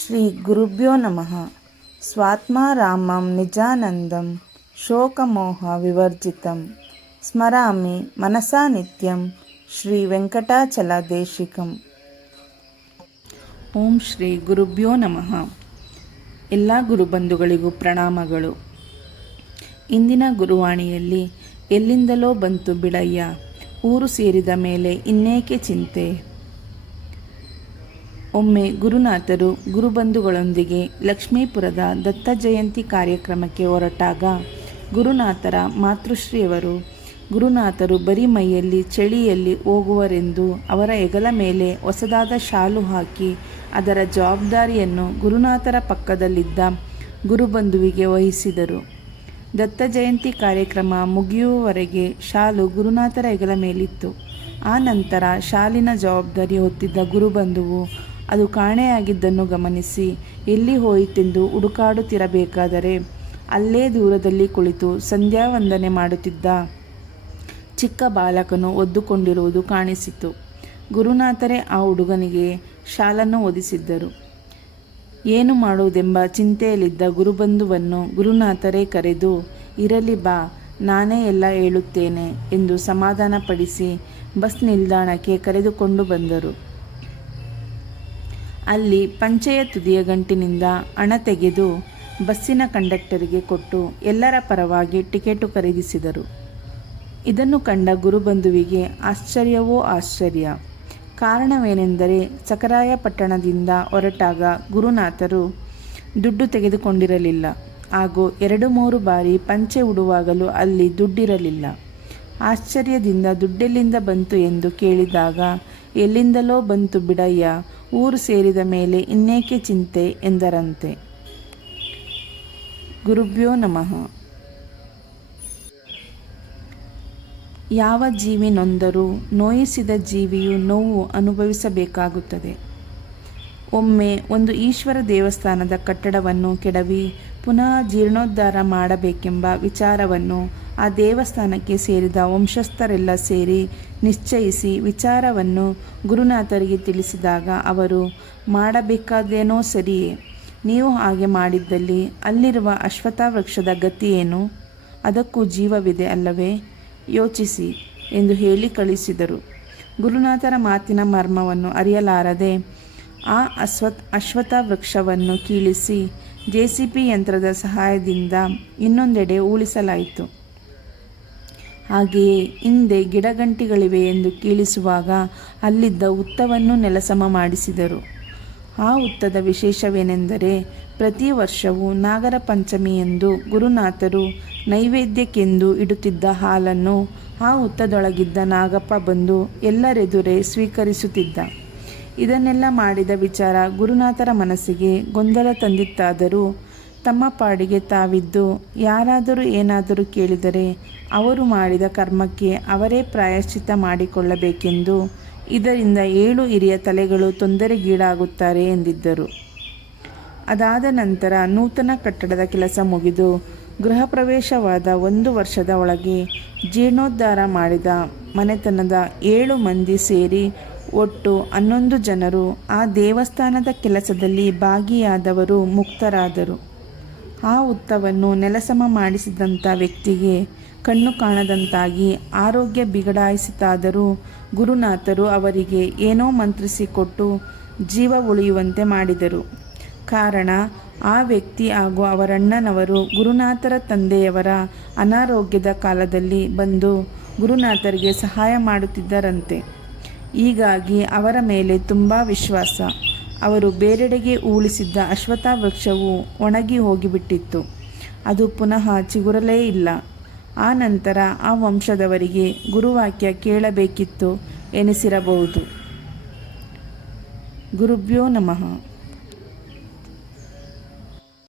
ಶ್ರೀ ಗುರುಭ್ಯೋ ನಮಃ. ಸ್ವಾತ್ಮಾರಾಮಂ ನಿಜಾನಂದಂ ಶೋಕಮೋಹ ವಿವರ್ಜಿತಂ ಸ್ಮರಾಮಿ ಮನಸಾ ನಿತ್ಯಂ ಶ್ರೀ ವೆಂಕಟಾಚಲದೇಶಿಕಂ. ಓಂ ಶ್ರೀ ಗುರುಭ್ಯೋ ನಮಃ. ಎಲ್ಲ ಗುರುಬಂಧುಗಳಿಗೂ ಪ್ರಣಾಮಗಳು. ಇಂದಿನ ಗುರುವಾಣಿಯಲ್ಲಿ ಎಲ್ಲಿಂದಲೋ ಬಂತು ಬಿಡಯ್ಯ, ಊರು ಸೇರಿದ ಮೇಲೆ ಇನ್ನೇಕೆ ಚಿಂತೆ. ಒಮ್ಮೆ ಗುರುನಾಥರು ಗುರುಬಂಧುಗಳೊಂದಿಗೆ ಲಕ್ಷ್ಮೀಪುರದ ದತ್ತ ಜಯಂತಿ ಕಾರ್ಯಕ್ರಮಕ್ಕೆ ಹೊರಟಾಗ ಗುರುನಾಥರ ಮಾತೃಶ್ರೀಯವರು ಗುರುನಾಥರು ಬರೀ ಮೈಯಲ್ಲಿ ಚಳಿಯಲ್ಲಿ ಹೋಗುವರೆಂದು ಅವರ ಹೆಗಲ ಮೇಲೆ ಹೊಸದಾದ ಶಾಲು ಹಾಕಿ ಅದರ ಜವಾಬ್ದಾರಿಯನ್ನು ಗುರುನಾಥರ ಪಕ್ಕದಲ್ಲಿದ್ದ ಗುರುಬಂಧುವಿಗೆ ವಹಿಸಿದರು. ದತ್ತ ಜಯಂತಿ ಕಾರ್ಯಕ್ರಮ ಮುಗಿಯುವವರೆಗೆ ಶಾಲು ಗುರುನಾಥರ ಹೆಗಲ ಮೇಲಿತ್ತು. ಆ ನಂತರ ಶಾಲಿನ ಜವಾಬ್ದಾರಿ ಹೊತ್ತಿದ್ದ ಗುರುಬಂಧುವು ಅದು ಕಾಣೆಯಾಗಿದ್ದನ್ನು ಗಮನಿಸಿ ಎಲ್ಲಿ ಹೋಯಿತೆಂದು ಹುಡುಕಾಡುತ್ತಿರಬೇಕಾದರೆ ಅಲ್ಲೇ ದೂರದಲ್ಲಿ ಕುಳಿತು ಸಂಧ್ಯಾ ವಂದನೆ ಮಾಡುತ್ತಿದ್ದ ಚಿಕ್ಕ ಬಾಲಕನು ಒದ್ದುಕೊಂಡಿರುವುದು ಕಾಣಿಸಿತು. ಗುರುನಾಥರೇ ಆ ಹುಡುಗನಿಗೆ ಶಾಲನ್ನು ಹೊದಿಸಿದ್ದರು. ಏನು ಮಾಡುವುದೆಂಬ ಚಿಂತೆಯಲ್ಲಿದ್ದ ಗುರುಬಂಧುವನ್ನು ಗುರುನಾಥರೇ ಕರೆದು, ಇರಲಿ ಬಾ, ನಾನೇ ಎಲ್ಲ ಹೇಳುತ್ತೇನೆ ಎಂದು ಸಮಾಧಾನಪಡಿಸಿ ಬಸ್ ನಿಲ್ದಾಣಕ್ಕೆ ಕರೆದುಕೊಂಡು ಬಂದರು. ಅಲ್ಲಿ ಪಂಚೆಯ ತುದಿಯ ಗಂಟಿನಿಂದ ಹಣ ತೆಗೆದು ಬಸ್ಸಿನ ಕಂಡಕ್ಟರಿಗೆ ಕೊಟ್ಟು ಎಲ್ಲರ ಪರವಾಗಿ ಟಿಕೆಟು ಖರೀದಿಸಿದರು. ಇದನ್ನು ಕಂಡ ಗುರುಬಂಧುವಿಗೆ ಆಶ್ಚರ್ಯವೋ ಆಶ್ಚರ್ಯ. ಕಾರಣವೇನೆಂದರೆ ಸಕರಾಯಪಟ್ಟಣದಿಂದ ಹೊರಟಾಗ ಗುರುನಾಥರು ದುಡ್ಡು ತೆಗೆದುಕೊಂಡಿರಲಿಲ್ಲ ಹಾಗೂ 2-3 ಬಾರಿ ಪಂಚೆ ಉಡುವಾಗಲೂ ಅಲ್ಲಿ ದುಡ್ಡಿರಲಿಲ್ಲ. ಆಶ್ಚರ್ಯದಿಂದ ದುಡ್ಡೆಲ್ಲಿಂದ ಬಂತು ಎಂದು ಕೇಳಿದಾಗ ಎಲ್ಲಿಂದಲೋ ಬಂತು ಬಿಡಯ್ಯ, ಊರು ಸೇರಿದ ಮೇಲೆ ಇನ್ನೇಕೆ ಚಿಂತೆ ಎಂದರಂತೆ. ಗುರುಭ್ಯೋ ನಮಃ. ಯಾವ ಜೀವಿ ನೊಂದರೂ ನೋಯಿಸಿದ ಜೀವಿಯು ನೋವು ಅನುಭವಿಸಬೇಕಾಗುತ್ತದೆ. ಒಮ್ಮೆ ಒಂದು ಈಶ್ವರ ದೇವಸ್ಥಾನದ ಕಟ್ಟಡವನ್ನು ಕೆಡವಿ ಪುನಃ ಜೀರ್ಣೋದ್ಧಾರ ಮಾಡಬೇಕೆಂಬ ವಿಚಾರವನ್ನು ಆ ದೇವಸ್ಥಾನಕ್ಕೆ ಸೇರಿದ ವಂಶಸ್ಥರೆಲ್ಲ ಸೇರಿ ನಿಶ್ಚಯಿಸಿ ವಿಚಾರವನ್ನು ಗುರುನಾಥರಿಗೆ ತಿಳಿಸಿದಾಗ ಅವರು, ಮಾಡಬೇಕಾದೇನೋ ಸರಿಯೇ, ನೀವು ಹಾಗೆ ಮಾಡಿದ್ದಲ್ಲಿ ಅಲ್ಲಿರುವ ಅಶ್ವತ್ಥ ವೃಕ್ಷದ ಗತಿಯೇನು? ಅದಕ್ಕೂ ಜೀವವಿದೆ ಅಲ್ಲವೇ? ಯೋಚಿಸಿ ಎಂದು ಹೇಳಿ ಕಳಿಸಿದರು. ಗುರುನಾಥರ ಮಾತಿನ ಮರ್ಮವನ್ನು ಅರಿಯಲಾರದೆ ಆ ಅಶ್ವತ್ಥ ವೃಕ್ಷವನ್ನು ಕೀಳಿಸಿ JCB ಯಂತ್ರದ ಸಹಾಯದಿಂದ ಇನ್ನೊಂದೆಡೆ ಉಳಿಸಲಾಯಿತು. ಹಾಗೆಯೇ ಹಿಂದೆ ಗಿಡಗಂಟಿಗಳಿವೆ ಎಂದು ಕೀಳಿಸುವಾಗ ಅಲ್ಲಿದ್ದ ಹುತ್ತವನ್ನು ನೆಲಸಮ ಮಾಡಿಸಿದರು. ಆ ಹುತ್ತದ ವಿಶೇಷವೇನೆಂದರೆ ಪ್ರತಿ ವರ್ಷವೂ ನಾಗರ ಪಂಚಮಿಯಂದು ಗುರುನಾಥರು ನೈವೇದ್ಯಕ್ಕೆಂದು ಇಡುತ್ತಿದ್ದ ಹಾಲನ್ನು ಆ ಹುತ್ತದೊಳಗಿದ್ದ ನಾಗಪ್ಪ ಬಂದು ಎಲ್ಲರೆದುರೇ ಸ್ವೀಕರಿಸುತ್ತಿದ್ದ. ಇದನ್ನೆಲ್ಲ ಮಾಡಿದ ವಿಚಾರ ಗುರುನಾಥರ ಮನಸ್ಸಿಗೆ ಗೊಂದಲ ತಂದಿತ್ತಾದರೂ ತಮ್ಮ ಪಾಡಿಗೆ ತಾವಿದ್ದು ಯಾರಾದರೂ ಏನಾದರೂ ಕೇಳಿದರೆ ಅವರು ಮಾಡಿದ ಕರ್ಮಕ್ಕೆ ಅವರೇ ಪ್ರಾಯಶ್ಚಿತ್ತ ಮಾಡಿಕೊಳ್ಳಬೇಕೆಂದು, ಇದರಿಂದ 7 ಹಿರಿಯ ತಲೆಗಳು ತೊಂದರೆಗೀಡಾಗುತ್ತಾರೆ ಎಂದಿದ್ದರು. ಅದಾದ ನಂತರ ನೂತನ ಕಟ್ಟಡದ ಕೆಲಸ ಮುಗಿದು ಗೃಹ ಪ್ರವೇಶವಾದ 1 ವರ್ಷದ ಒಳಗೆ ಜೀರ್ಣೋದ್ಧಾರ ಮಾಡಿದ ಮನೆತನದ 7 ಮಂದಿ ಸೇರಿ ಒಟ್ಟು 11 ಜನರು ಆ ದೇವಸ್ಥಾನದ ಕೆಲಸದಲ್ಲಿ ಭಾಗಿಯಾದವರು ಮುಕ್ತರಾದರು. ಆ ಹುತ್ತವನ್ನು ನೆಲಸಮ ಮಾಡಿಸಿದಂಥ ವ್ಯಕ್ತಿಗೆ ಕಣ್ಣು ಕಾಣದಂತಾಗಿ ಆರೋಗ್ಯ ಬಿಗಡಾಯಿಸಿತಾದರೂ ಗುರುನಾಥರು ಅವರಿಗೆ ಏನೋ ಮಂತ್ರಿಸಿಕೊಟ್ಟು ಜೀವ ಉಳಿಯುವಂತೆ ಮಾಡಿದರು. ಕಾರಣ, ಆ ವ್ಯಕ್ತಿ ಹಾಗೂ ಅವರಣ್ಣನವರು ಗುರುನಾಥರ ತಂದೆಯವರ ಅನಾರೋಗ್ಯದ ಕಾಲದಲ್ಲಿ ಬಂದು ಗುರುನಾಥರಿಗೆ ಸಹಾಯ ಮಾಡುತ್ತಿದ್ದರಂತೆ. ಹೀಗಾಗಿ ಅವರ ಮೇಲೆ ತುಂಬ ವಿಶ್ವಾಸ. ಅವರು ಬೇರೆಡೆಗೆ ಉಳಿಸಿದ್ದ ಅಶ್ವತ್ಥ ವೃಕ್ಷವು ಒಣಗಿ ಹೋಗಿಬಿಟ್ಟಿತ್ತು. ಅದು ಪುನಃ ಚಿಗುರಲೇ ಇಲ್ಲ. ಆ ನಂತರ ಆ ವಂಶದವರಿಗೆ ಗುರುವಾಕ್ಯ ಕೇಳಬೇಕಿತ್ತು ಎನಿಸಿರಬಹುದು. ಗುರುಭ್ಯೋ ನಮಃ.